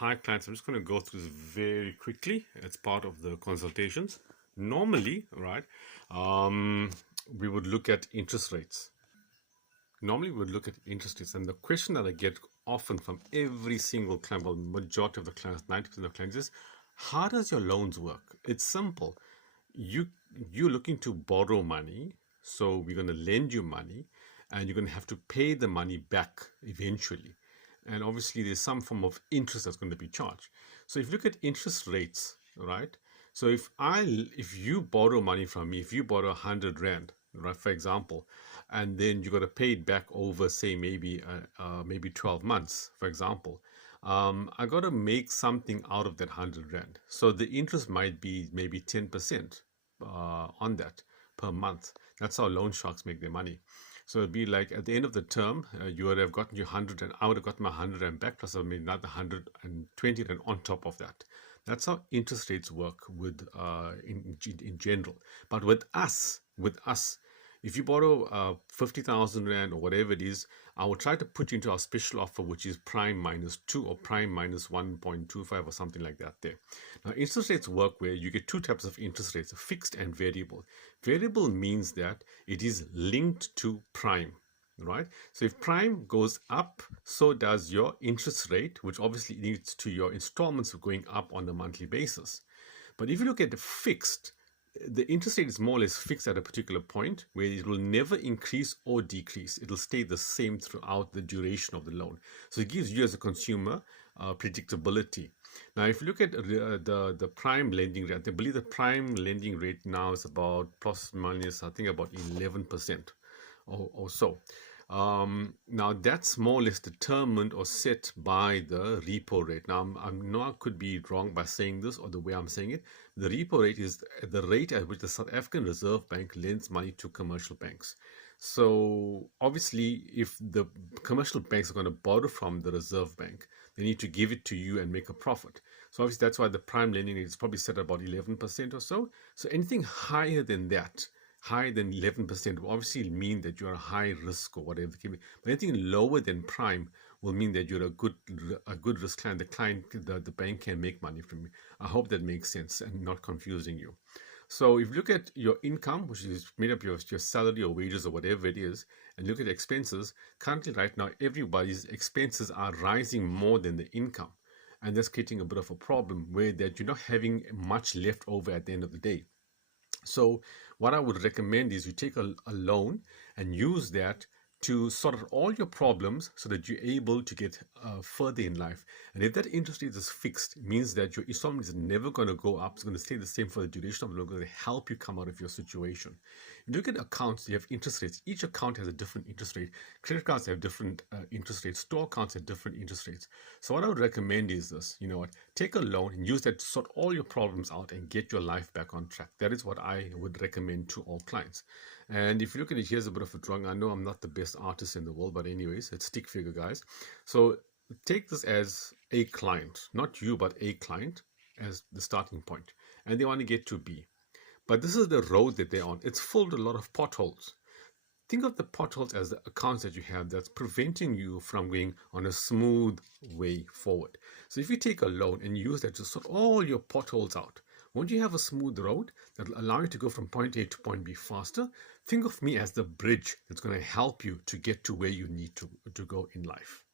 Hi clients, I'm just going to go through this very quickly as part of the consultations. Normally, right, we would look at interest rates. Normally we would look at interest rates, and the question that I get often from every single client, well, majority of the clients, 90% of the clients, is how does your loans work? It's simple. You're looking to borrow money, so we're going to lend you money, and you're going to have to pay the money back eventually. And obviously there's some form of interest that's going to be charged. So if you look at interest rates, right? So if you borrow money from me, if you borrow 100 rand, right, for example, and then you got to pay it back over, say, maybe 12 months, for example, I got to make something out of that 100 rand. So the interest might be maybe 10% on that per month. That's how loan sharks make their money. So it'd be like at the end of the term, you would have gotten your 100 and I would have gotten my 100 and back plus maybe another 120 and on top of that. That's how interest rates work with in general. But with us, if you borrow 50,000 rand or whatever it is, I will try to put you into our special offer, which is prime -2 or prime -1.25 or something like that there. Now, interest rates work where you get two types of interest rates, fixed and variable. Variable means that it is linked to prime, right? So if prime goes up, so does your interest rate, which obviously leads to your installments going up on a monthly basis. But if you look at the fixed, the interest rate is more or less fixed at a particular point where it will never increase or decrease. It will stay the same throughout the duration of the loan. So it gives you as a consumer predictability. Now, if you look at the prime lending rate, I believe the prime lending rate now is about plus minus, I think about 11% or so. Now that's more or less determined or set by the repo rate. Now I could be wrong by saying this or the way I'm saying it. The repo rate is the rate at which the South African Reserve Bank lends money to commercial banks. So obviously, if the commercial banks are going to borrow from the Reserve Bank, they need to give it to you and make a profit. So obviously that's why the prime lending rate is probably set at about 11% or so. So anything higher than that, higher than 11% will obviously mean that you're a high risk or whatever. But anything lower than prime will mean that you're a good risk client. The bank can make money from you. I hope that makes sense and not confusing you. So if you look at your income, which is made up of your salary or wages or whatever it is, and look at expenses, currently right now everybody's expenses are rising more than the income. And that's creating a bit of a problem where that you're not having much left over at the end of the day. So what I would recommend is you take a loan and use that to sort out all your problems so that you're able to get further in life. And if that interest rate is fixed, it means that your installment is never going to go up. It's going to stay the same for the duration of the loan. It's going to help you come out of your situation. If you look at accounts, you have interest rates. Each account has a different interest rate. Credit cards have different interest rates. Store accounts have different interest rates. So what I would recommend is this, you know what, take a loan and use that to sort all your problems out and get your life back on track. That is what I would recommend to all clients. And if you look at it, here's a bit of a drawing. I know I'm not the best artist in the world, but anyways, it's stick figure, guys. So take this as a client, not you, but a client as the starting point. And they want to get to B. But this is the road that they're on. It's full of a lot of potholes. Think of the potholes as the accounts that you have that's preventing you from going on a smooth way forward. So if you take a loan and use that to sort all your potholes out, won't you have a smooth road that will allow you to go from point A to point B faster? Think of me as the bridge that's going to help you to get to where you need to go in life.